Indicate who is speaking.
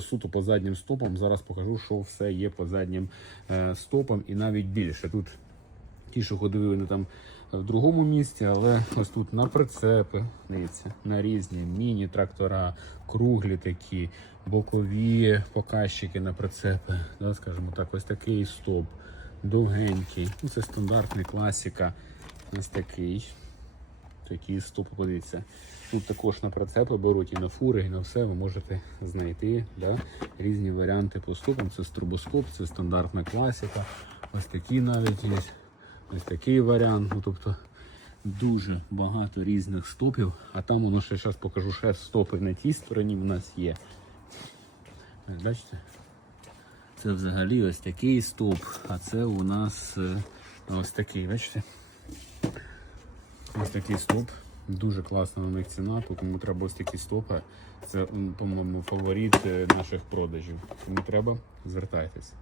Speaker 1: Суто по заднім стопам. Зараз покажу, що все є по заднім е, стопам і навіть більше. Тут ті, що ходили вони там в другому місці, але ось тут на прицепи, дивіться, на різні міні-трактора, круглі такі, бокові показчики на прицепи. Да, скажімо так, ось такий стоп, довгенький. Ну, це стандартний класика. Ось такий. Такі стопи, подивіться. Тут також на прицепи беруть і на фури, і на все ви можете знайти да? різні варіанти по стопам. Це стробоскоп, це стандартна класика. Ось такі навіть є. Ось такий варіант. Ну, тобто дуже багато різних стопів. А там воно ще зараз покажу ще стопи на тій стороні в нас є. Бачите? Це взагалі ось такий стоп, а це у нас е, ось такий, бачите? Ось такий стоп. Дуже класна на них ціна, Тут кому треба ось такі стопи. Це, по-моєму, фаворит е, наших продажів. Кому треба, звертайтесь.